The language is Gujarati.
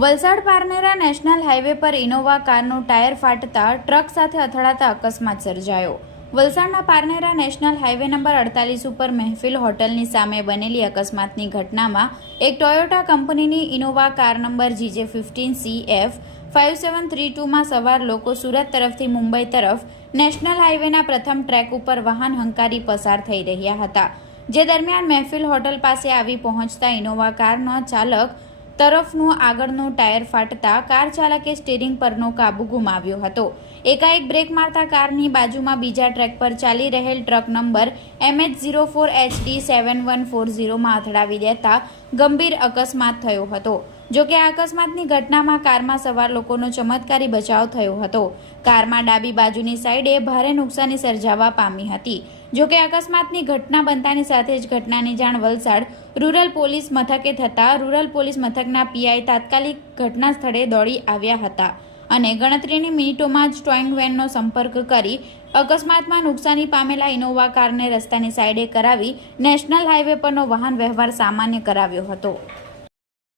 વલસાડ પારનેરા નેશનલ હાઈવે પર ઇનોવા કારનું ટાયર ફાટતા ટ્રક સાથે અથડાતા અકસ્માત સર્જાયો। વલસાડના પારનેરા નેશનલ હાઈવે નંબર 48 ઉપર મહેફિલ હોટલની સામે બનેલી અકસ્માતની ઘટનામાં એક ટોયોટા કંપનીની ઇનોવા કાર નંબર GJ15CF 5732 માં સવાર લોકો સુરત તરફથી મુંબઈ તરફ નેશનલ હાઈવેના પ્રથમ ટ્રેક ઉપર વાહન હંકારી પસાર થઈ રહ્યા હતા, જે દરમિયાન મહેફિલ હોટલ પાસે આવી પહોંચતા ઇનોવા કારનો ચાલક તરફનું આગળનું ટાયર ફાટતા કાર ચાલકે સ્ટીરિંગ પરનો કાબુ ગુમાવ્યો હતો। એકાએક બ્રેક મારતા કારની બાજુમાં બીજા ટ્રેક પર ચાલી રહેલ ટ્રક નંબર MH04HD 7140 માં અથડાવી દેતા ગંભીર અકસ્માત થયો હતો। જોકે આ અકસ્માતની ઘટનામાં કારમાં સવાર લોકોનો ચમત્કારી બચાવ થયો હતો। કારમાં ડાબી બાજુની સાઈડે ભારે નુકસાની સર્જાવા પામી હતી। જોકે અકસ્માતની ઘટના બનતાની સાથે જ ઘટનાની જાણ વલસાડ રૂરલ પોલીસ મથકે થતા રૂરલ પોલીસ મથકના PI તાત્કાલિક ઘટના સ્થળે દોડી આવ્યા હતા અને ગણતરીની મિનિટોમાં જ ટોઈંગ વેનનો સંપર્ક કરી અકસ્માતમાં નુકસાની પામેલા ઇનોવા કારને રસ્તાની સાઈડે કરાવી નેશનલ હાઈવે પરનો વાહન વ્યવહાર સામાન્ય કરાવ્યો હતો।